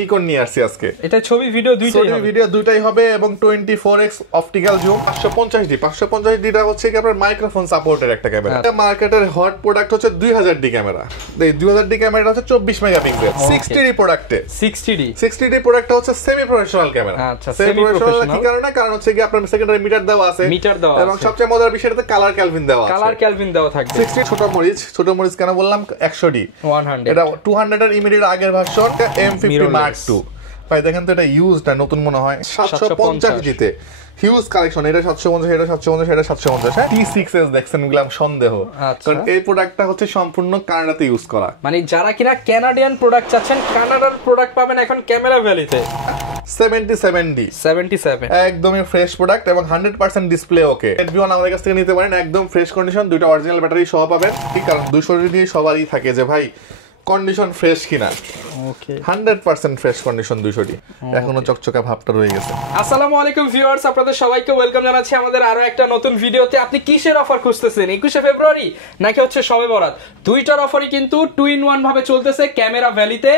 Nikon নিয়ে আসছি আজকে। এটা ছবি ভিডিও দুইটাই হবে এবং 24x অপটিক্যাল জুম 550D টা হচ্ছে কি আপনার মাইক্রোফোন সাপোর্টের একটা ক্যামেরা। এটা মার্কেটের হট প্রোডাক্ট হচ্ছে 2000D ক্যামেরা। এই 2000D ক্যামেরাটা হচ্ছে 24 মেগাপিক্সেল। 60D প্রোডাক্টে 60D প্রোডাক্টটা হচ্ছে সেমি প্রফেশনাল ক্যামেরা। আচ্ছা, সেমি প্রফেশনাল কি কারণে? কারণ হচ্ছে কি আপনার সেকেন্ডারি মিটার দেওয়া আছে এবং সবচেয়ে মজার বিষয় এটা কালার ক্যালভিন দেওয়া আছে। 60 ছোট মরিচ কেন বললাম 100D 100 এটা 200 এর ইমিডিয়েট আগের ভার্সন M50 Mark II। ভাই দেখেন তো এটা ইউজটা নতুন মনে হয় 750 জিতে হিউজ কালেকশন। এটা 750 এটা 750 এটা 750 হ্যাঁ T6s দেখছেন গেলাম সন্দেহ, কারণ এই প্রোডাক্টটা হচ্ছে সম্পূর্ণ কানাডাতে ইউজ করা। মানে যারা কিনা কানাডিয়ান প্রোডাক্ট চাচ্ছেন কানাডার প্রোডাক্ট পাবেন এখন ক্যামেরা ভ্যালিতে। 77 একদমই ফ্রেশ প্রোডাক্ট এবং 100% ডিসপ্লে ওকে। এডভিওন আমাদের কাছ থেকে নিতে পারেন, একদম ফ্রেশ কন্ডিশন, দুটো অরিজিনাল ব্যাটারি সহ পাবেন। ঠিক, কারণ 200 দিয়ে সবারই থাকে যে ভাই কন্ডিশন ফ্রেশ কিনা। ওকে 100% ফ্রেশ কন্ডিশন 200D এখনো চকচকা ভাবটা রয়ে গেছে। আসসালামু আলাইকুম ভিউয়ার্স, আপনাদের সবাইকে ওয়েলকাম জানাচ্ছি আমাদের আরো একটা নতুন ভিডিওতে। আপনি কিসের অফার খুঁজতেছেন, 21শে ফেব্রুয়ারি নাকি হচ্ছে শবে বরাত? দুইটার অফারই কিন্তু 2-in-1 ভাবে চলতেছে ক্যামেরা ভ্যালিতে।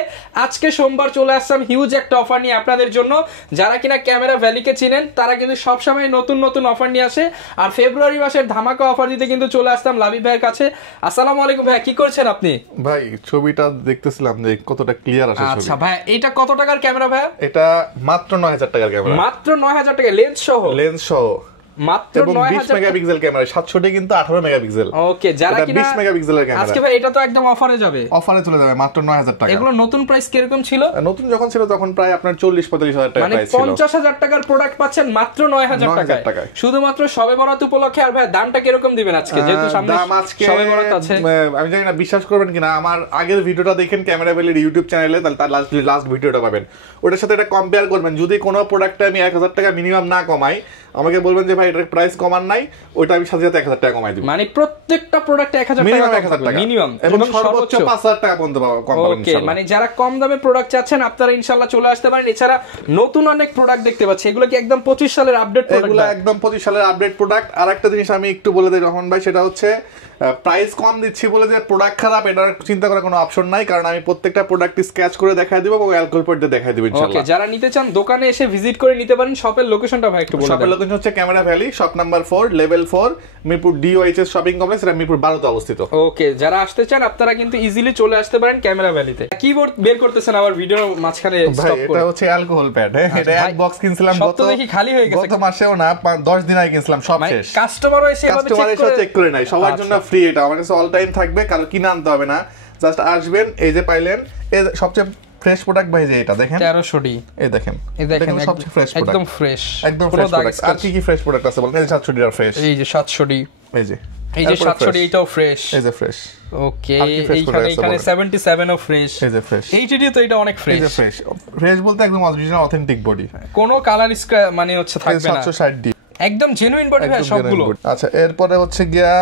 আজকে সোমবার চলে আসলাম হিউজ একটা অফার নিয়ে আপনাদের জন্য। যারা কিনা ক্যামেরা ভ্যালিকে চিনেন তারা কিন্তু সবসময় নতুন নতুন অফার নিয়ে আসে, আর ফেব্রুয়ারি মাসের ধামাকা অফার দিতে কিন্তু চলে আসলাম লাবিব ভাইয়ের কাছে। আসসালামু আলাইকুম ভাই, কি করছেন আপনি? ভাই ছবিটা দেখতেছিলাম যে কতটা ক্লিয়ার আসে। আচ্ছা ভাই, এটা কত টাকার ক্যামেরা ভাই? এটা মাত্র 9000 টাকার ক্যামেরা। মাত্র 9000 টাকা লেন্স সহ মাত্র 20 মেগাপিক্সেল ক্যামেরা। 700 কিন্তু 18 মেগাপিক্সেল। ওকে, যারা কিনা 20 মেগাপিক্সেলের ক্যামেরা আজকে ভাই এটা তো একদম অফারে যাবে, অফারে চলে যাবে মাত্র 9000 টাকা। এগুলো নতুন প্রাইস কি রকম ছিল? নতুন যখন ছিল তখন প্রায় আপনার 40-45 হাজার টাকা প্রাইস ছিল। মানে 50000 টাকার প্রোডাক্ট পাচ্ছেন মাত্র 9000 টাকায়, শুধুমাত্র শবে বরাত উপলক্ষে। আর ভাই দামটা কি রকম দিবেন আজকে, যেহেতু সামনে শবে বরাত আছে? আমি জানি না বিশ্বাস করবেন কিনা, আমার আগের ভিডিওটা দেখেন ক্যামেরা ভ্যালির ইউটিউব চ্যানেলে, তাহলে তার লাস্ট ভিডিওটা পাবেন। ওটার সাথে এটা কম্পেয়ার করবেন। যদি কোনো প্রোডাক্টে আমি 1000 টাকা মিনিমাম না কমাই, আমাকে বলবেন যে ভাই এটার প্রাইস কমান নাই, ওটা আমি সাথে সাথে 1000 টাকা কমাই দিব। মানে প্রত্যেকটা প্রোডাক্টে 1000 টাকা মিনিমাম এবং সর্বোচ্চ 5000 টাকা পর্যন্ত কম পাবেন ইনশাআল্লাহ। ওকে, মানে যারা কম দামে প্রোডাক্ট চাচ্ছেন আপনারা ইনশাআল্লাহ চলে আসতে পারেন। এছাড়া নতুন অনেক প্রোডাক্ট দেখতে পাচ্ছি, এগুলো কি একদম 25 সালের আপডেট প্রোডাক্ট? এগুলো একদম 25 সালের আপডেট প্রোডাক্ট। আরেকটা জিনিস আমি একটু বলে দেই রহমান ভাই, সেটা হচ্ছে প্রাইস কম দিচ্ছি বলে যে প্রোডাক্ট খারাপ এটার চিন্তা করার কোনো অপশন নাই, কারণ আমি প্রত্যেকটা প্রোডাক্ট স্কেচ করে দেখাই দেব এবং অ্যালকোহল পয়েন্ট দেখাই দেব ইনশাআল্লাহ। ওকে, যারা নিতে চান দোকানে এসে ভিজিট করে নিতে পারেন। শপের লোকেশনটা ভাই একটু বলে দেন। শপের লোকেশন হচ্ছে camera valley, shop number 4, level 4, Mirpur DOHS shopping complex, এটা মিরপুর 12 তে অবস্থিত। ওকে, যারা আসতে চান আপনারা কিন্তু ইজিলি চলে আসতে পারেন ক্যামেরা ভ্যালিতে। কিবোর্ড বের করতেছেন আবার ভিডিও মাঝখানে স্টপ করে। এটা হচ্ছে অ্যালকোহল প্যাড, হ্যাঁ এটা এক বক্স কিনছিলাম গত দেখি খালি হয়ে গেছে। গত মাসেও না 10 দিন আগে কিনছিলাম, সব শেষ। কাস্টমারও এসে চেক করে নাই, সবার জন্য ফ্রি। এটা আমার কাছে অল টাইম থাকবে, কারণ কিনে আনতে হবে না, জাস্ট আসবেন। এই যে পাইলেন এই সবচেয়ে ফ্রেশ প্রোডাক্ট ভাই, যে এটা দেখেন 1300D, এই দেখেন সবচেয়ে ফ্রেশ প্রোডাক্ট, একদম ফ্রেশ, একদম ফ্রেশ প্রোডাক্ট। আর কি ফ্রেশ প্রোডাক্ট আছে বলেন? এই 700D আর ফ্রেশ, এই যে 700D, এই যে 700D এটাও ফ্রেশ, এই যে ফ্রেশ। ওকে, এইখানে 77 ও ফ্রেশ, এই যে ফ্রেশ। 80D তো এটা অনেক ফ্রেশ। এই যে ফ্রেশ, ফ্রেশ বলতে একদম অরিজিনাল অথেন্টিক বডি, কোনো কালার মানে হচ্ছে থাকবে না, 760D একদম জেনুইন বডি ভাই সবগুলো। আচ্ছা, এরপরে হচ্ছে গিয়া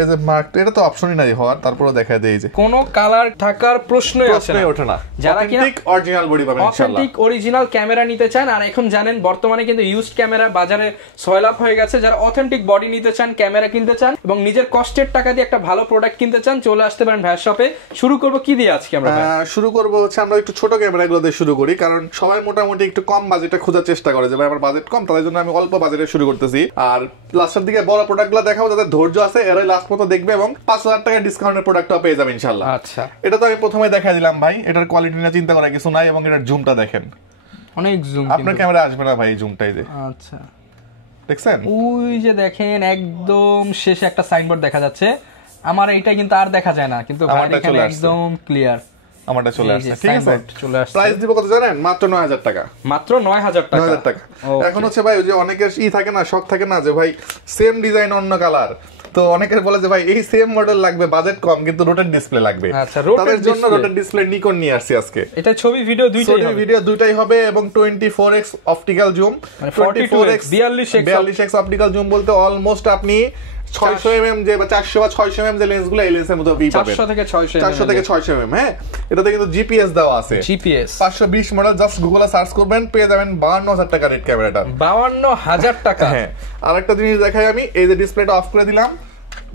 এই যে মার্ক, এটা তো অপশনই নাই হওয়ার, তারপরে দেখা দেই যে কোনো কালার থাকার প্রশ্নই ওঠে না। যারা কিনা অরিজিনাল বডি পাবেন ইনশাআল্লাহ, অথেন্টিক অরিজিনাল ক্যামেরা নিতে চান। আর এখন জানেন বর্তমানে কিন্তু ইউজড ক্যামেরা বাজারে সয়লাভ হয়ে গেছে। যারা অথেন্টিক বডি নিতে চান, ক্যামেরা কিনতে চান এবং নিজের কষ্টের টাকা দিয়ে একটা ভালো প্রোডাক্ট কিনতে চান, চলে আসতে পারেন ভাইয়ের শপে। শুরু করব কি দিয়ে আজকে আমরা? শুরু করব হচ্ছে আমরা একটু ছোট ক্যামেরাগুলো দিয়ে শুরু করি, কারণ সবাই মোটামুটি একটু কম বাজেটে খোঁজার চেষ্টা করে যে ভাই আমার বাজেট কম, তাদের জন্য আমি অল্প বাজেটে শুরু করতেছি। আর লাস্টের দিকে বড় প্রোডাক্টগুলো দেখাবো, যাদের ধৈর্য আছে এরাই লাস্ট পর্যন্ত দেখবে এবং 5000 টাকা ডিসকাউন্টের প্রোডাক্টও পেয়ে যাবে ইনশাআল্লাহ। আচ্ছা, এটা তো আমি প্রথমে দেখাই দিলাম ভাই, এটার কোয়ালিটি নিয়ে চিন্তা করার কিছু নাই এবং এটার জুমটা দেখেন, অনেক জুম। আপনার ক্যামেরা আসবে না ভাই জুমটা, এই যে আচ্ছা দেখছেন, ওই যে দেখেন একদম শেষে একটা সাইনবোর্ড দেখা যাচ্ছে। আমার এইটা কিন্তু আর দেখা যায় না, কিন্তু এখানে একদম ক্লিয়ার আমারটা চলে আসছে। ঠিক আছে, চলে আসছে। প্রাইস দিব কত জানেন? মাত্র 9000 টাকা। মাত্র 9000 টাকা। এখন হচ্ছে ভাই ওই যে অনেকের থাকে না, শখ থাকে না যে ভাই সেম ডিজাইন অন্য কালার, তো অনেকের বলে যে ভাই এই সেম মডেল লাগবে, বাজেট কম কিন্তু রোটেট ডিসপ্লে লাগবে। আচ্ছা, তাদের জন্য রোটেট ডিসপ্লে নিকন নিয়ে আসছি আজকে। এটা ছবি ভিডিও দুইটাই হবে এবং 24x optical zoom, 44x 42x optical zoom বলতে অলমোস্ট আপনি 600mm যে বা 400 বা 600mm যে লেন্সগুলো, এই লেন্সের মতো পাবেন 400 থেকে 600 হ্যাঁ। এটাতে কিন্তু জিপিএস দেওয়া আছে, জিপিএস 520 মডেল। জাস্ট গুগলে সার্চ করবেন, পেয়ে যাবেন 52000 টাকা রেট ক্যামেরাটা। 52000 টাকা। হ্যাঁ, আরেকটা জিনিস দেখাই আমি, এই যে ডিসপ্লেটা অফ করে দিলাম,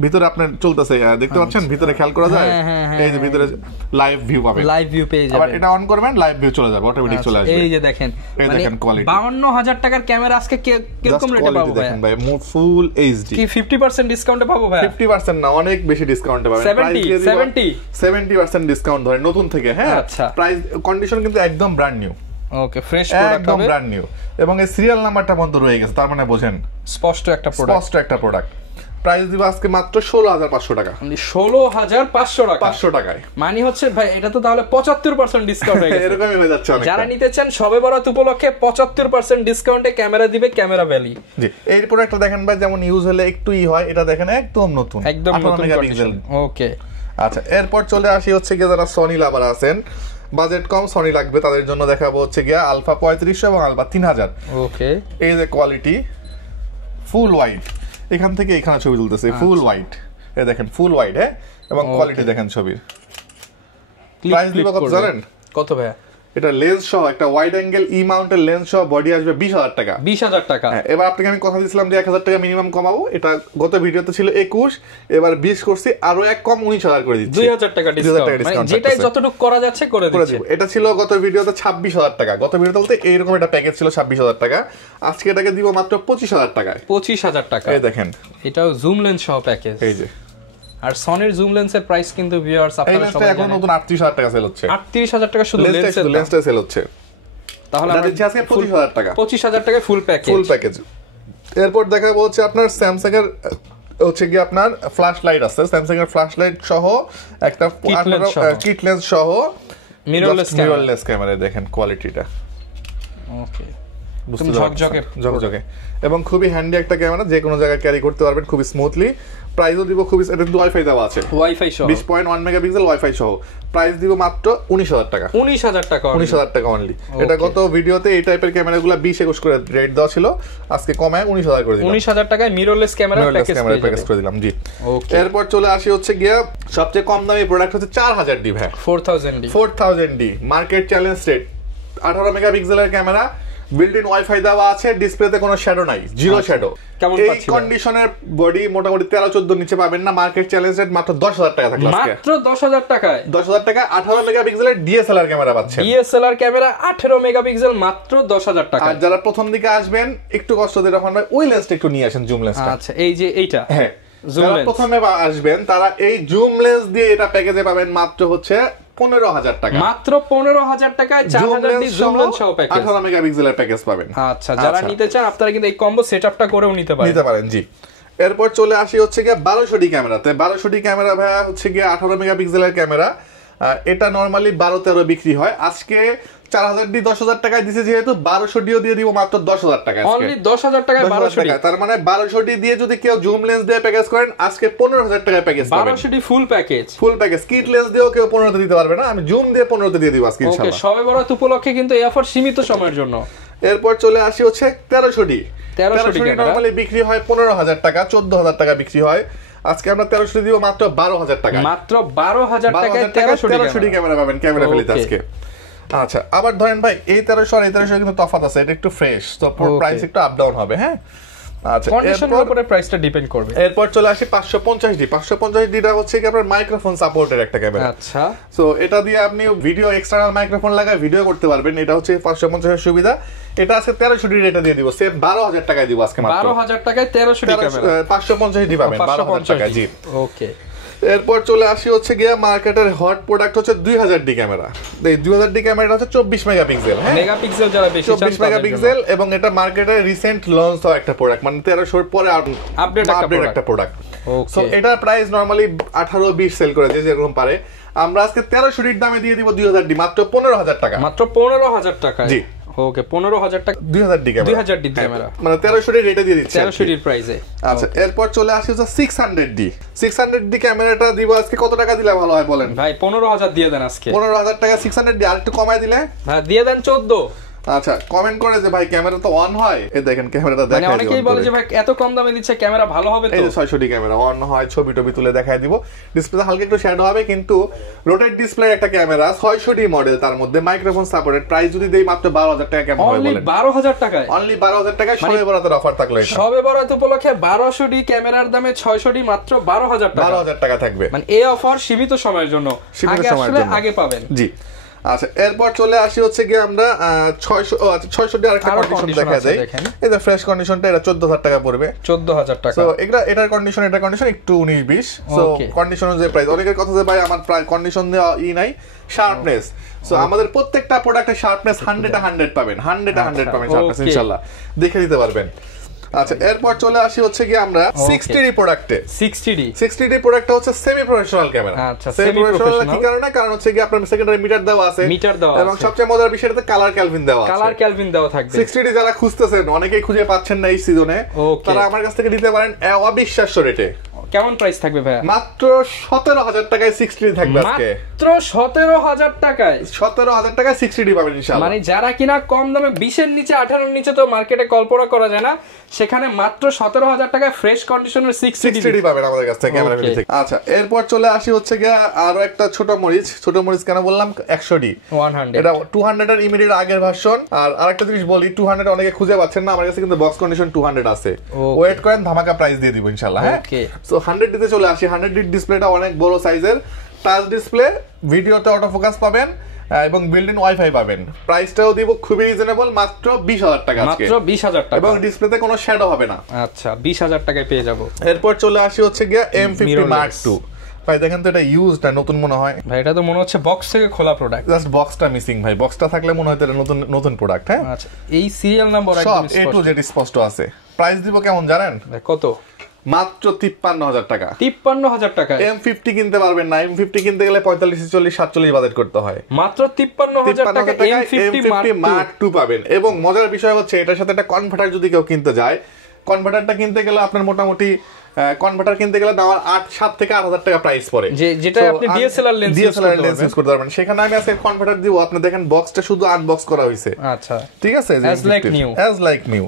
ভিতরে আপনার চলতেছে দেখতে পাচ্ছেন, ভিতরে খেয়াল করা যায়, এই যে ভিতরে লাইভ ভিউ পাবেন, লাইভ ভিউ পেয়ে যাবেন। আবার এটা অন করবেন লাইভ ভিউ চলে যাবে, অটোমেটিক চলে আসবে। এই যে দেখেন, এই দেখেন কোয়ালিটি। 52000 টাকার ক্যামেরা আজকে কিরকম রেটে পাবো ভাই? দেখেন ভাই ফুল এইচডি কি 50% ডিসকাউন্টে পাবো ভাই? 50% না, অনেক বেশি ডিসকাউন্টে পাবেন। 70% ডিসকাউন্ট ধরে নতুন থেকে। হ্যাঁ, প্রাইস কন্ডিশন কিন্তু একদম ব্র্যান্ড নিউ। ওকে, ফ্রেশ প্রোডাক্ট হবে, একদম ব্র্যান্ড নিউ, এবং এই সিরিয়াল নাম্বারটা বন্ধ রয়ে গেছে, তার মানে বোঝেন স্পষ্ট একটা প্রোডাক্ট। প্রাইস দিব আজকে মাত্র 16500 টাকা। 16500 টাকা, 500 টাকায়। মানে হচ্ছে ভাই এটা তো তাহলে 75% ডিসকাউন্ট হয়ে গেছে। এরকমই হয়ে যাচ্ছে। যারা নিতে চান সবে বরাত উপলক্ষে 75% ডিসকাউন্টে ক্যামেরা দিবে ক্যামেরা ভ্যালি। জি, এই প্রোডাক্টটা দেখেন ভাই, যেমন ইউজ হলে একটু হয়, এটা দেখেন একদম নতুন, একদম নতুন মেগাপিক্সেল। ওকে, আচ্ছা এরপর চলে আসি হচ্ছে কি, যারা সনি লাভার আছেন, বাজেট কম সনি লাগবে, তাদের জন্য দেখাবো হচ্ছে গিয়া আলফা 3500 এবং আলফা 3000। ওকে, এই যে কোয়ালিটি ফুল হোয়াইট, এখান থেকে এখানে ছবি তুলতেছে ফুল হোয়াইট, এই দেখেন ফুল হোয়াইট। হ্যাঁ, এবং কোয়ালিটি দেখেন ছবির। প্রাইস দিব কত জানেন? কত ভাই? এটা লেন্স সহ একটা ওয়াইড অ্যাঙ্গেল ই মাউন্টের লেন্স সহ বডি আসবে 20000 টাকা। 20000 টাকা। হ্যাঁ, এবার আপনাকে আমি কথা দিয়েছিলাম যে 1000 টাকা মিনিমাম কমাবো, এটা গত ভিডিওতে ছিল 21, এবার 20 করছি, আরো এক কম 19000 করে দিচ্ছি। 2000 টাকা ডিসকাউন্ট, মানে যেটাই যতটুকু করা যাচ্ছে করে দিচ্ছি। এটা ছিল গত ভিডিওতে 26000 টাকা, গত ভিডিওতে বলতে এইরকম একটা প্যাকেজ ছিল 26000 টাকা, আজকে এটাকে দিব মাত্র 25000 টাকায়। 25000 টাকা। এই দেখেন, এটাও জুম লেন্স সহ প্যাকেজ। এই যে, আর সনির জুম লেন্সের প্রাইস কিন্তু ভিউয়ার্স আপনারা সবাই জানেন, এখন নতুন 38000 টাকা সেল হচ্ছে। 38000 টাকা শুধু লেন্সটা সেল হচ্ছে। তাহলে আমরা দিচ্ছি আজকে 25000 টাকা। 25000 টাকায় ফুল প্যাকেজ। এরপর দেখাবো হচ্ছে আপনার স্যামসাং এর হচ্ছে কি আপনার ফ্ল্যাশ লাইট আছে, স্যামসাং এর ফ্ল্যাশ লাইট সহ একটা কিট লেন্স সহ মিররলেস ক্যামেরা। দেখেন কোয়ালিটিটা, ওকে, ঝকঝকে এবং খুবই হ্যান্ডি একটা ক্যামেরা, যে কোনো জায়গায় ক্যারি করতে পারবেন খুবই স্মুথলি। প্রাইসও দিব খুবই, এটা কিন্তু ওয়াইফাই দেওয়া আছে, ওয়াইফাই সহ 20.1 মেগাপিক্সেল ওয়াইফাই সহ। প্রাইস দিব মাত্র 19000 টাকা। 19000 টাকা অনলি। এটা গত ভিডিওতে এই টাইপের ক্যামেরাগুলো 20-21 করে রেট দেওয়া ছিল, আজকে কমায় 19000 করে দিলাম। 19000 টাকায় মিররলেস ক্যামেরা প্যাকেজ করে দিলাম। জি, এরপর চলে আসি হচ্ছে গিয়া সবচেয়ে কম দামি প্রোডাক্ট হচ্ছে 4000D ভাই, 4000D মার্কেট চ্যালেঞ্জ রেট। 18 মেগাপিক্সেলের ক্যামেরা, বিল্ট ইন ওয়াইফাই দেওয়া আছে, ডিসপ্লেতে কোনো শ্যাডো নাই, জিরো শ্যাডো। এই কন্ডিশনের বডি মোটামুটি 13-14 নিচে পাবেন না, মার্কেট চ্যালেঞ্জ রেট মাত্র 10000 টাকা থাকলে আজকে, মাত্র 10000 টাকায় 10000 টাকা 18 মেগাপিক্সেলের ডিএসএলআর ক্যামেরা পাচ্ছেন। ডিএসএলআর ক্যামেরা 18 মেগাপিক্সেল মাত্র 10000 টাকা। আর যারা প্রথম দিকে আসবেন একটু কষ্ট দিয়ে তখন ভাই ওই লেন্সটা একটু নিয়ে আসেন, জুম লেন্সটা। আচ্ছা, এই যে এইটা, হ্যাঁ, যারা প্রথমে আসবেন তারা এই জুম লেন্স দিয়ে এটা প্যাকেজে পাবেন মাত্র হচ্ছে 15000 টাকা। মাত্র 15000 টাকায় 4000D জুম লেন্স সহ প্যাকেজ, 18 মেগাপিক্সেলের প্যাকেজ পাবেন। আচ্ছা, যারা নিতে চান আপনারা কিন্তু এই কম্বো সেটআপটা করেও নিতে পারেন। জি, এরপর চলে আসি হচ্ছে গিয়ে 1200D ক্যামেরাতে। 1200D ক্যামেরা ভাইয়া হচ্ছে গিয়ে 18 মেগাপিক্সেলের ক্যামেরা, এটা নরমালি 12-13 বিক্রি হয়, আজকে 4000D 10000 টাকায় দিছে, যেহেতু 1200Dও দিয়ে দিব মাত্র 10000 টাকা। অনলি 10000 টাকায় 1200D, তার মানে 1200D দিয়ে যদি কেউ জুম লেন্স দিয়ে প্যাকেজ করেন আজকে 15000 টাকায় প্যাকেজ পাবেন। 1200D full package, kit lens দিয়েও কেউ 15তে দিতে পারবে না, আমি জুম দিয়ে 15তে দিয়ে দিব আজকে ইনশাআল্লাহ। ওকে, সবে বরাত উপলক্ষে কিন্তু এই অফার সীমিত সময়ের জন্য। এরপর চলে আসি হচ্ছে 1300D নরমালি বিক্রি হয় 15000 টাকা, 14000 টাকা বিক্রি হয়, আজকে আমরা 1300D দিব মাত্র 12000 টাকা। মাত্র 12000 টাকায় 1300D ক্যামেরা পাবেন ক্যামেরা ফেলিতে আজকে। আচ্ছা, আবার ধরেন ভাই এই 1300 আর এই 1300 কিন্তু তফাৎ আছে, এটা একটু ফ্রেশ, তো প্রাইস একটু আপ ডাউন হবে। হ্যাঁ, আচ্ছা, কন্ডিশনের উপরে প্রাইসটা ডিপেন্ড করবে। এরপর চলে আসি 550D টা হচ্ছে কি আপনার মাইক্রোফোন সাপোর্টের একটা ক্যামেরা। আচ্ছা, সো এটা দিয়ে আপনি ভিডিও এক্সটার্নাল মাইক্রোফোন লাগায় ভিডিও করতে পারবেন, এটা হচ্ছে 550 এর সুবিধা। এটা আছে 1300D রেটে দিয়ে দিব, সেম 12000 টাকায় দিব আজকে মাত্র। 12000 টাকায় 1300D ক্যামেরা 550D পাবেন 12000 টাকা। জি, ওকে। এরপর চলে আসি হচ্ছে গিয়া মার্কেটের হট প্রোডাক্ট হচ্ছে 2000D ক্যামেরা। এই 2000D ক্যামেরাটা হচ্ছে 24 মেগাপিক্সেল। হ্যাঁ, মেগাপিক্সেল যারা বেশি চান 24 মেগাপিক্সেল, এবং এটা মার্কেটের রিসেন্ট লঞ্চ হওয়া একটা প্রোডাক্ট, মানে 1300 এর পরে আপডেট একটা প্রোডাক্ট। সো এটার প্রাইস নরমালি 18-20 সেল করে যেরকম পারে, আমরা আজকে 1300D এর দামে দিয়ে দিব 2000D মাত্র 15000 টাকা। মাত্র 15000 টাকা। জি, ওকে, 15000 টাকা 2000D ক্যামেরা, মানে 1300D রেটে দিয়ে দিচ্ছি 1300D এর প্রাইসে। আচ্ছা, এরপর চলে আসি হচ্ছে 600D ক্যামেরাটা দিব আজকে কত টাকা দিলে ভালো হয় বলেন? ভাই 15000 দিয়ে দেন আজকে। 15000 টাকা 600D, আর একটু কমায় দিলে ভাই দিয়ে দেন 14। আচ্ছা কমেন্ট করে যে ভাই ক্যামেরা তো অন হয়, এই দেখেন ক্যামেরাটা দেখাই দিই। মানে অনেকেই বলে যে ভাই এত কম দামে দিচ্ছে ক্যামেরা ভালো হবে তো, এই যে 600 ডি ক্যামেরা অন হয়, ছবি টবি তুলে দেখাই দিব। ডিসপ্লেতে হালকা একটু শ্যাডো হবে, কিন্তু রোটেট ডিসপ্লে একটা ক্যামেরা 600 ডি মডেল, তার মধ্যে মাইক্রোফোন সাপোর্টেড। প্রাইস যদি দেই মাত্র 12000 টাকা, কেমন হয় বলেন? 12000 টাকায়, অনলি 12000 টাকায় শবে বরাতের অফার থাকলো। শবে বরাত উপলক্ষে 1200 ডি ক্যামেরার দামে 600 ডি মাত্র 12000 টাকা, 12000 টাকা থাকবে। মানে এই অফার সীমিত সময়ের জন্য, আগে পাবেন। জি আচ্ছা, এরপর চলে আসি হচ্ছে গিয়ে আমরা 600 ডি আরেকটা কন্ডিশন দেখা যায়। এই যে ফ্রেশ কন্ডিশনটা, এটা 14000 টাকা পড়বে। 14000 টাকা। সো এটার কন্ডিশন একটু 19-20। সো কন্ডিশন যে প্রাইস, অনেকের কথা যে ভাই আমার কন্ডিশন দেওয়া নাই শার্পনেস। সো আমাদের প্রত্যেকটা প্রোডাক্টের শার্পনেস 100 পাবেন, 100 পাবেন শার্পনেস ইনশাআল্লাহ, দেখে নিতে পারবেন। আচ্ছা এরপর চলে আসি হচ্ছে কি আমরা 60 ডি প্রোডাক্টে। 60 ডি প্রোডাক্ট হচ্ছে সেমি প্রফেশনাল ক্যামেরা। আচ্ছা সেমি প্রফেশনাল কি কারণে? কারণ হচ্ছে কি আপনার সেকেন্ডারি মিটার দেওয়া আছে, এবং সবচেয়ে মজার বিষয় এটাতে কালার ক্যালভিন দেওয়া থাকবে। 60 ডি যারা খুঁজতেছেন, অনেকেই খুঁজে পাচ্ছেন না এই সিজনে, তারা আমার কাছ থেকে নিতে পারেন অবিশ্বাস্য রেটে। কেমন প্রাইস থাকবে ভাই? মাত্র 17000 টাকায় 60 ডি থাকবে আজকে। মাত্র 17000 টাকায়, 17000 টাকায় 60 ডি পাবেন ইনশাআল্লাহ। মানে যারা কিনা কম দামে 20 এর নিচে 18 এর নিচে তো মার্কেটে কল্পনা করা যায় না, সেখানে মাত্র 17000 টাকায় ফ্রেশ কন্ডিশনের 60 ডি পাবেন আমাদের কাছ থেকে ক্যামেরা থেকে। আচ্ছা এরপর চলে আসি হচ্ছে গিয়ে আরো একটা ছোট মরিচ কেন বললাম 100 ডি 100, এটা 200 এর ইমিডিয়েট আগের ভার্সন। আর আরেকটা জিনিস বলি, 200 অনেকে খুঁজে পাচ্ছেন না, আমার কাছে কিন্তু বক্স কন্ডিশন 200 আছে। ওয়েট করেন, ধামাকা প্রাইস দিয়ে দিব ইনশাআল্লাহ। হ্যাঁ সো 100 ডিতে চলে আসি। 100 ডি ডিসপ্লেটা অনেক বড় সাইজের, টাচ ডিসপ্লে, ভিডিওতে অটো ফোকাস পাবেন এবং বিল্ট ইন ওয়াইফাই পাবেন। প্রাইসটাও দিব খুবই রিজনেবল, মাত্র 20000 টাকা আজকে, মাত্র 20000 টাকা, এবং ডিসপ্লেতে কোনো শ্যাডো হবে না। আচ্ছা 20000 টাকায় পেয়ে যাব। এরপর চলে আসি হচ্ছে গিয়া M50 Mark II। ভাই দেখেন তো, এটা ইউজড না নতুন মনে হয় ভাই, এটা তো মনে হচ্ছে বক্স থেকে খোলা প্রোডাক্ট, জাস্ট বক্সটা মিসিং ভাই। বক্সটা থাকলে মনে হয় এটা নতুন প্রোডাক্ট। হ্যাঁ আচ্ছা, এই সিরিয়াল নাম্বার একদম স্পষ্ট আছে। প্রাইস দিব কেমন জানেন? কত? মাত্র 53000 টাকা। 53000 টাকা। M50 কিনতে পারবেন না, M50 কিনতে গেলে 45 40 47 বাজেট করতে হয়। মাত্র 53000 টাকা M50 Mark II পাবেন। এবং মজার বিষয় হচ্ছে এটার সাথে একটা কনভার্টার যদি কেউ কিনতে যায়, কনভার্টারটা কিনতে গেলে আপনার মোটামুটি কনভার্টার কিনতে গেলে আমার 7 থেকে 8000 টাকা প্রাইস পড়ে, যেটা আপনি ডিএসএলআর লেন্স ইউজ করতে পারবেন। সেখানে আমি আজকে কনভার্টার দিব, আপনি দেখেন বক্সটা শুধু আনবক্স করা হয়েছে। আচ্ছা ঠিক আছে, as like new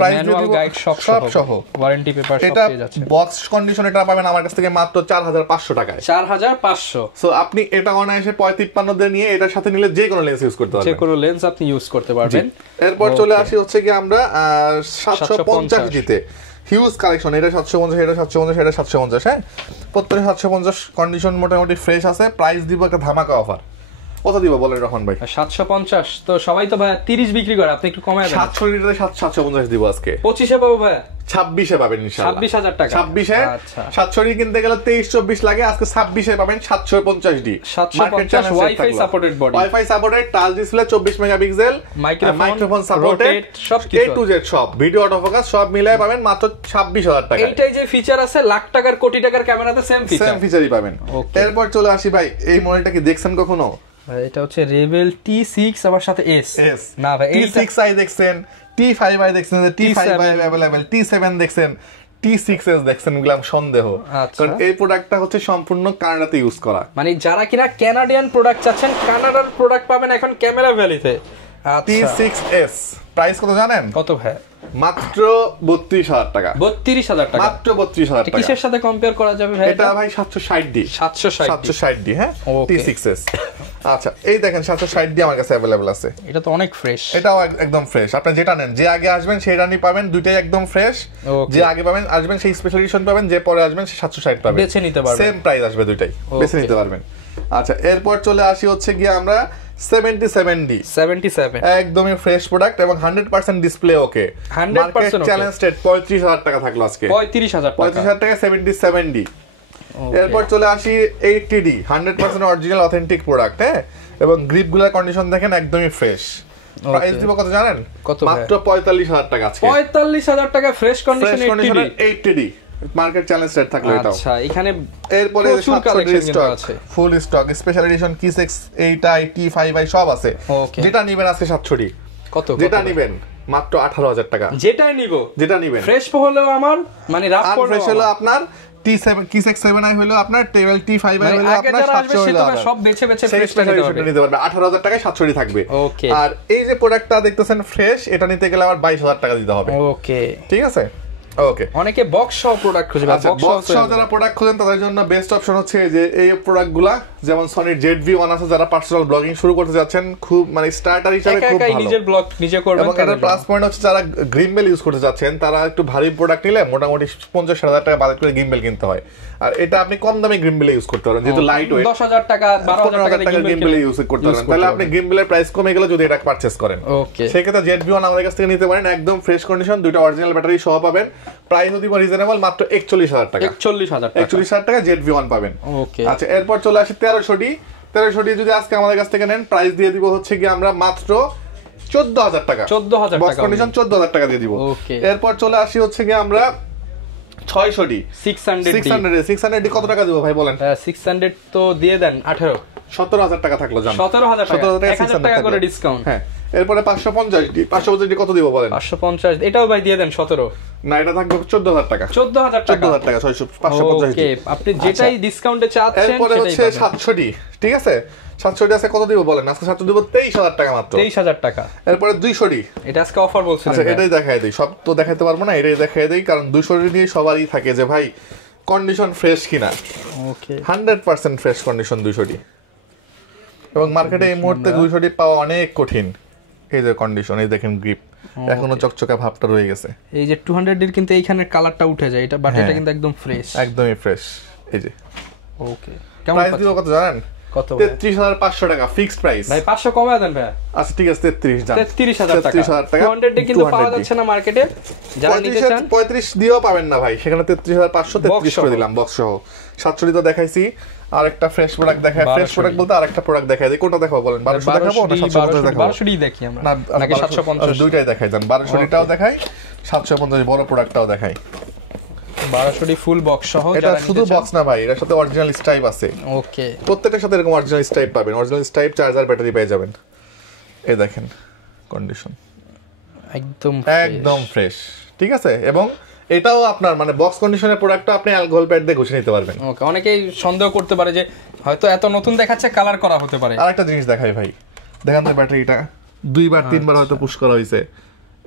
manual guide সব সহ ওয়ারেন্টি পেপার সব পেয়ে যাচ্ছে। বক্স কন্ডিশন এটা পাবেন আমার কাছ থেকে মাত্র 4500 টাকায়। 4500। সো আপনি এটা অনায়াসে 55 দিয়ে নিয়ে এটার সাথে নিলে যে কোনো লেন্স ইউজ করতে পারবেন, যে কোনো লেন্স আপনি ইউজ করতে পারবেন। এরপর চলে আসি হচ্ছে কি আমরা 750 দিতে হিউজ কালেকশন। এটা 750, এটা 750, এটা 750। হ্যাঁ প্রত্যেকটা 750 কন্ডিশন মোটামুটি ফ্রেশ আছে। প্রাইস দিব একটা ধামাকা অফার। কত দিব বলেন রহমান ভাই? 750 তো সবাই তো ভাই 30 বিক্রি করে, আপনি একটু কমায় দেন। 700 লিটারে 750 দিব আজকে। 25 এ পাবো ভাই, 26 এ পাবেন ইনশাআল্লাহ। 26000 টাকা 26 এ। আচ্ছা 700 ডি কিনতে গেলে 23-24 লাগে, আজকে 26 এ পাবেন 750 D. 750 wifi supported body, wifi supported, touch display, 24 megapixel, microphone supported, সব কিছু A to Z সব, ভিডিও অটো ফোকাস সব মিলায় পাবেন মাত্র 26000 টাকা। এইটাই যে ফিচার আছে লাখ টাকার কোটি টাকার ক্যামেরাতে সেম ফিচারই পাবেন। এরপর চলে আসি ভাই, এই মডেলটা কি দেখছেন কখনো? এটা হচ্ছে রেবেল T6 আবার সাথে S না ভাই, T6i দেখছেন, T5i দেখছেন, T5i अवेलेबल, T7 দেখছেন, T6s দেখছেন, গেলাম সন্দেহ। কারণ এই প্রোডাক্টটা হচ্ছে সম্পূর্ণ কানাডাতে ইউজ করা। মানে যারা কিনা কানাডিয়ান প্রোডাক্ট চাচ্ছেন, কানাডার প্রোডাক্ট পাবেন এখন ক্যামেরা ভ্যালিতে। T6s প্রাইস কত জানেন? কত ভাই? মাত্র 32000 টাকা। 32000 টাকা, মাত্র 32000 টাকা। কিসের সাথে কম্পেয়ার করা যাবে ভাই? এটা ভাই 760 ডি। 760 ডি। হ্যাঁ T6s। আচ্ছা এই দেখেন 760 ডি আমার কাছে अवेलेबल আছে। এটা তো অনেক ফ্রেশ, এটাও একদম ফ্রেশ। আপনি যেটা নেন, যে আগে আসবেন সেটা নিয়ে পাবেন, দুইটাই একদম ফ্রেশ। যে আগে আসবেন সেই স্পেশাল এডিশন পাবেন, যে পরে আসবেন সে 760 পাবেন। বেছে নিতে পারবেন, সেম প্রাইস আসবে, দুইটাই বেছে নিতে পারবেন। আচ্ছা এরপর চলে আসি হচ্ছে গিয়ে আমরা 77D 77 একদমই ফ্রেশ প্রোডাক্ট এবং 100% ডিসপ্লে ওকে। 100% চ্যালেঞ্জ স্টেট 35000 টাকা থাকলো আজকে। 35000 টাকা 77D। এরপর চলে আসি 80D 100% অরিজিনাল অথেন্টিক প্রোডাক্ট। হ্যাঁ এবং গ্রিপগুলোর কন্ডিশন দেখেন একদমই ফ্রেশ। প্রাইস দিব কত জানেন? মাত্র 45000 টাকা আজকে। 45000 টাকা fresh condition 80D market challenge rate থাকলো এটাও। আচ্ছা এখানে এরপরে 700 স্টক আছে, ফুল stock, special edition T6 8i T5i সব আছে। যেটা নেবেন আজকে 700 কত? যেটা নেবেন মাত্র 18000 টাকা। যেটাই নিব, যেটা নেবেন ফ্রেশ হলেও আমার মানে রাফ ফ্রেশ হলো আপনার, T7 T6-7i হলো আপনার, টেবিল T5i হলো আপনার 700 হলো সব বেছে বেছে ফ্রেশ নিতে পারবে। 18000 টাকায় 700 থাকবে। আর এই যে প্রোডাক্টটা দেখতেছেন ফ্রেশ, এটা নিতে গেলে আবার 22000 টাকা দিতে হবে। ওকে, ঠিক আছে। ওকে, অনেকে বক্স সহ প্রোডাক্ট খুঁজে, বক্স সহ যারা প্রোডাক্ট খুঁজেন তাদের জন্য বেস্ট অপশন হচ্ছে যে এই প্রোডাক্টগুলা, যেমন সনির ZV-1 আছে, যারা পার্সোনাল ব্লগিং শুরু করতে যাচ্ছেন, খুব মানে স্টার্টার হিসেবে খুব ভালো, নিজের ব্লগ নিজে করবেন। এবং এটার প্লাস পয়েন্ট হচ্ছে যারা গ্রিম্বেল ইউজ করতে যাচ্ছেন, তারা একটু ভারী প্রোডাক্ট নিলে মোটামুটি 50,000 টাকা বাজেট করে গ্রিম্বেল কিনতে হয়। আর এটা আপনি কম দামে গ্রিম্বেল ইউজ করতে পারেন, যেহেতু লাইট ওয়েট, 10,000 টাকা 12,000 টাকা গ্রিম্বেল ইউজ করতে পারেন। তাহলে আপনি গ্রিম্বেলের প্রাইস কমে গেলে যদি এটা পারচেজ করেন, সেক্ষেত্রে ZV-1 আমাদের কাছ থেকে নিতে পারেন, একদম ফ্রেশ কন্ডিশন, দুইটা অরিজিনাল ব্যাটারি সহ পাবেন। প্রাইস দিব রিজনেবল, মাত্র 41,000 টাকা। 41,000 টাকা ZV-1 পাবেন। আচ্ছা, এরপর চলে আসি 1300D যদি আজকে আমাদের কাছ থেকে নেন, প্রাইস দিয়ে দিব হচ্ছে কি আমরা মাত্র 14,000 টাকা। 14,000 বক্স কন্ডিশন 14,000 টাকা দিয়ে দিব। এরপর চলে আসি হচ্ছে কি আমরা 600D 600D কত টাকা দিব ভাই বলেন? 600 তো দিয়ে দেন 17,000 টাকা থাকলো, জান 17,000 টাকা করে ডিসকাউন্ট। হ্যাঁ, এরপরে 550D কত দিব বলেন? 550 এটাও ভাই দিয়ে দেন 17। না, এটা থাকবে 14,000 টাকা। 14,000 টাকা 550। ওকে, আপনি যেটাই ডিসকাউন্টে চাচ্ছেন সেটাই পাবেন। এরপরে হচ্ছে 700D, ঠিক আছে। 700D আছে কত দিব বলেন? আজকে 700 দিব 23,000 টাকা মাত্র। 23,000 টাকা। এরপরে 200D, এটা আজকে অফার বলছিলেন। আচ্ছা, এটাই দেখাই দেই, সব তো দেখাইতে পারবো না, এটাই দেখাই দেই, কারণ 200D দিয়ে সবারই থাকে যে ভাই কন্ডিশন ফ্রেশ কিনা। ওকে, 100% ফ্রেশ কন্ডিশন 200D, এবং মার্কেটে এই মুহূর্তে 200D পাওয়া অনেক কঠিন। এই যে কন্ডিশন, এই দেখেন গ্রিপ এখনো চকচকা ভাবটা রয়ে গেছে। এই যে 200D এর কিন্তু এইখানের কালারটা উঠে যায়, এটা বাট এটা কিন্তু একদম ফ্রেশ, একদমই ফ্রেশ। এই যে ওকে, প্রাইস দিব কত জানেন? কত? 33,500 টাকা ফিক্সড প্রাইস। ভাই 500 কমায় দেন ভাই। আচ্ছা ঠিক আছে, 33,000 টাকা। 200D কিন্তু পাওয়া যাচ্ছে না মার্কেটে, যারা নিতে চান 35 দিয়েও পাবেন না ভাই, সেখানে 33,500 33 করে দিলাম বক্স সহ। 700D তো দেখাইছি, আরেকটা ফ্রেশ প্রোডাক্ট দেখাই। ফ্রেশ প্রোডাক্ট বলতে আরেকটা প্রোডাক্ট দেখাই দেই, কোনটা দেখাবো বলেন? 1200 দেখাবো না 750 দেখাবো? 1200D দেখি আমরা, নাকি 750? দুইটাই দেখাই দেন, 1200Dটাও দেখাই, 750 বড় প্রোডাক্টটাও দেখাই। 1200D ফুল বক্স সহ। এটা শুধু বক্স না ভাই, এর সাথে অরিজিনাল স্ট্রাইপ আছে। ওকে, প্রত্যেকটার সাথে এরকম অরিজিনাল স্ট্রাইপ পাবেন, অরিজিনাল স্ট্রাইপ, চার্জার, ব্যাটারি পেয়ে যাবেন। এই দেখেন কন্ডিশন একদম ফ্রেশ, ঠিক আছে। এবং এটাও আপনার মানে বক্স কন্ডিশনের প্রোডাক্টটা আপনি অ্যালকোহল প্যাড দিয়ে ঘষে নিতে পারবেন। ওকে, অনেকেই সন্দেহ করতে পারে যে হয়তো এত নতুন দেখাচ্ছে, কালার করা হতে পারে। আরেকটা জিনিস দেখাই ভাই, দেখেন তো ব্যাটারিটা 2বার 3বার হয়তো পুশ করা হয়েছে,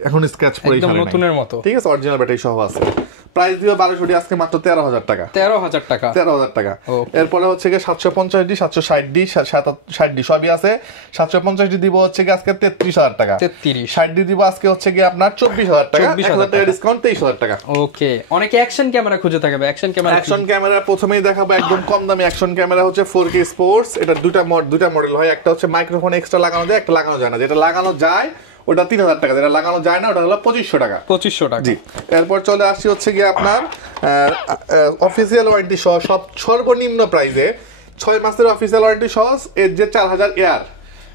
এখন স্ক্র্যাচ পড়ে একদম নতুনের মতো, ঠিক আছে। অরিজিনাল ব্যাটারি সহ আছে। প্রাইস দিও 1200D আজকে মাত্র 13,000 টাকা। 13,000 টাকা। 13,000 টাকা। এরপরে হচ্ছে কি 750D 760D 60D সবই আছে। 750D দিব হচ্ছে কি আজকে 33,000 টাকা। 60D দিব আজকে হচ্ছে কি আপনার 24,000 টাকা, 1,000 টাকা ডিসকাউন্ট 23,000 টাকা। ওকে, অনেকে অ্যাকশন ক্যামেরা খুঁজে থাকবে। অ্যাকশন ক্যামেরা প্রথমেই দেখাবো একদম কম দামি অ্যাকশন ক্যামেরা হচ্ছে 4K স্পোর্টস। এটা দুইটা মডেল হয়, একটা হচ্ছে মাইক্রোফোন এক্সট্রা লাগানো যায়, একটা লাগানো যায় না। যেটা লাগানো যায় ওটা 3,000 টাকা, যেটা লাগানো যায় না ওটা হলো 2500 টাকা। 2500 টাকা, জি। এরপর চলে আসছি হচ্ছে গিয়ে আপনার অফিসিয়াল ওয়ারেন্টি সহ সব সর্বনিম্ন প্রাইসে 6 মাসের অফিসিয়াল ওয়ারেন্টি সহ এর যে 4000 এয়ার,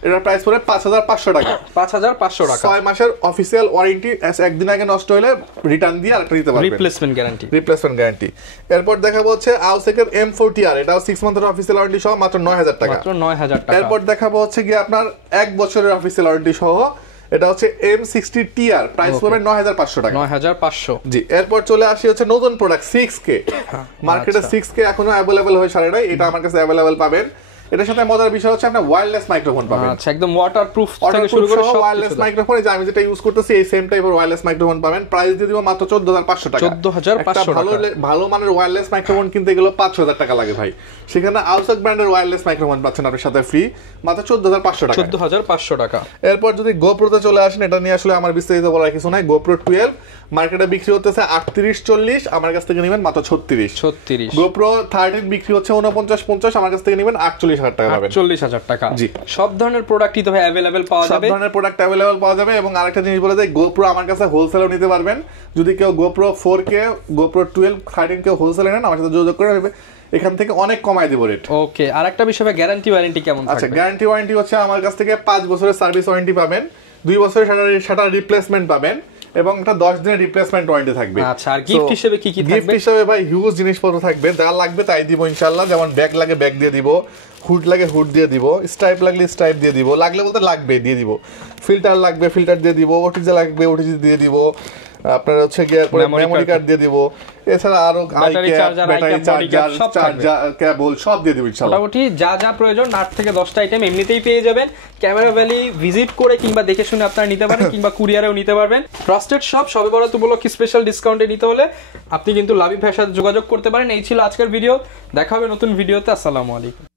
এটার প্রাইস পড়ে 5,500 টাকা। 5,500 টাকা। 6 মাসের অফিসিয়াল ওয়ারেন্টি, একদিন আগে নষ্ট হলে রিটার্ন দিয়ে আরেকটা নিতে পারবেন, রিপ্লেসমেন্ট গ্যারান্টি। এরপর দেখাবো হচ্ছে আউসেকের M40R, এটাও 6 মান্থের অফিসিয়াল ওয়ারেন্টি সহ মাত্র 9,000 টাকা। মাত্র 9,000 টাকা। এরপর দেখাবো হচ্ছে কি আপনার 1 বছরের অফিসিয়াল ওয়ারেন্টি সহ, এটা হচ্ছে M60TR, প্রাইস পড়বে 9,500 টাকা। 9,500, জি। এরপর চলে আসি হচ্ছে নতুন প্রোডাক্ট 6K, মার্কেটে 6K এখনো অ্যাভেলেবল হয়ে সারে নাই, এটা আমার কাছে অ্যাভেলেবল পাবেন। এটার সাথে মজার বিষয় হচ্ছে আপনি ওয়্যারলেস মাইক্রোফোন পাবেন। আচ্ছা, একদম ওয়াটারপ্রুফ থেকে শুরু করে সব ওয়্যারলেস মাইক্রোফোন, এই যে আমি যেটা ইউজ করতেছি এই সেম টাইপের ওয়্যারলেস মাইক্রোফোন পাবেন। প্রাইস দিয়ে দিব মাত্র 14,500 টাকা। 14,500 টাকা। ভালো মানের ওয়্যারলেস মাইক্রোফোন কিনতে গেলে 5,000 টাকা লাগে ভাই, সেখানে আউসেক ব্র্যান্ডের ওয়্যারলেস মাইক্রোফোন পাচ্ছেন আপনার সাথে ফ্রি মাত্র 14,500 টাকা। 14,500 টাকা। এরপর যদি গোপ্রোতে চলে আসেন, এটা নিয়ে আসলে আমার বিস্তারিত বলার কিছু নাই। গোপ্রো 12 মার্কেটে বিক্রি হতেছে 38-40, আমার কাছ থেকে নেবেন মাত্র 36। গোপ্রো 13 বিক্রি হচ্ছে 49-50, আমার কাছ থেকে নেবেন 48,000 টাকা পাবেন। 48,000 টাকা, জি। সব ধরনের প্রোডাক্টই তো ভাই अवेलेबल পাওয়া যাবে, সব ধরনের প্রোডাক্ট अवेलेबल পাওয়া যাবে। এবং আরেকটা জিনিস বলে দেই, গোপ্রো আমার কাছে হোলসেলও নিতে পারবেন। যদি কেউ গোপ্রো 4K, গোপ্রো 12, 13 কেউ হোলসেলে নেন, আমার সাথে যোগাযোগ করে এখান থেকে অনেক কমায় দিব রেট। ওকে, আরেকটা বিষয়, গ্যারান্টি ওয়ারেন্টি কেমন থাকবে? আচ্ছা, গ্যারান্টি ওয়ারেন্টি হচ্ছে আমার কাছ থেকে 5 বছরের সার্ভিস ওয়ারেন্টি পাবেন, 2 বছরের শাটার রিপ্লেসমেন্ট পাবেন, এবং একটা 10 দিনের রিপ্লেসমেন্ট ওয়ারেন্টি থাকবে। আচ্ছা, আর গিফট হিসেবে কি কি থাকবে? গিফট হিসেবে ভাই হিউজ জিনিসপত্র থাকবে, যা লাগবে তাই দিব ইনশাআল্লাহ। যেমন ব্যাগ লাগে ব্যাগ দিয়ে দিব, হুড লাগে হুড দিয়ে দিব, স্ট্রাইপ লাগলে স্ট্রাইপ দিয়ে দিব, লাগলে বলতে লাগবে দিয়ে দিব, ফিল্টার লাগবে ফিল্টার দিয়ে দিব, ওটিজি লাগবে ওটিজি দিয়ে দিব, আপনার হচ্ছে গিয়ে এরপরে মেমরি কার্ড দিয়ে দিব, এছাড়া আরো ব্যাটারি চার্জার কেবল সব দিয়ে দিব ইনশাআল্লাহ। মোটামুটি যা যা প্রয়োজন 8 থেকে 10টা আইটেম এমনিতেই পেয়ে যাবেন। ক্যামেরা ভ্যালি ভিজিট করে কিংবা দেখে শুনে আপনারা নিতে পারেন, কিংবা কুরিয়ারেও নিতে পারবেন। ট্রাস্টেড শপ, সবে বরাত উপলক্ষে স্পেশাল ডিসকাউন্টে নিতে হলে আপনি কিন্তু লাবিব ভাইয়ের সাথে যোগাযোগ করতে পারেন। এই ছিল আজকের ভিডিও, দেখা হবে নতুন ভিডিওতে। আসসালামু আলাইকুম।